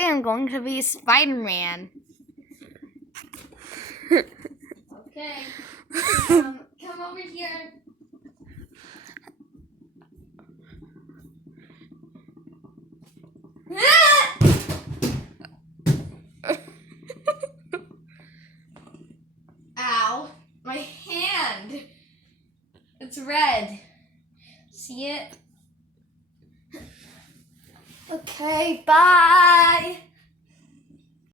I'm going to be Spider-Man. Okay. Come over here. Ow. My hand. It's red. See it? Okay, bye.